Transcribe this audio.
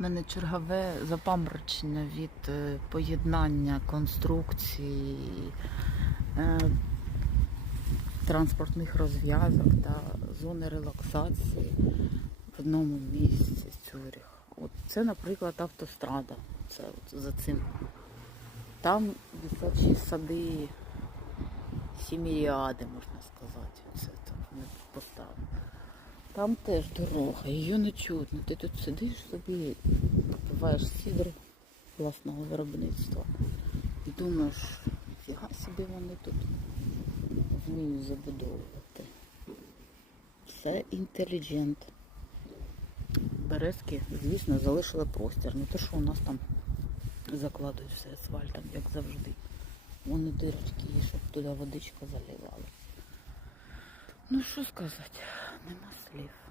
У мене чергове запаморочення від е, поєднання конструкцій, е, транспортних розв'язок та зони релаксації в одному місці Цюрих. От це, наприклад, автострада. Це от за цим. Там дитячі сади, сіміріади, можна сказати. Це так вони поставили. Там теж дорога, її не чутно. Ти тут сидиш собі, попиваєш сідри власного виробництва і думаєш, фіга собі вони тут вміють забудовувати. Це інтелігент. Березки, звісно, залишили простір. Не те, що у нас там закладують все асфальтом, як завжди. Вони дирочки є, щоб туди водичка заливала. Ну що сказати, and must live.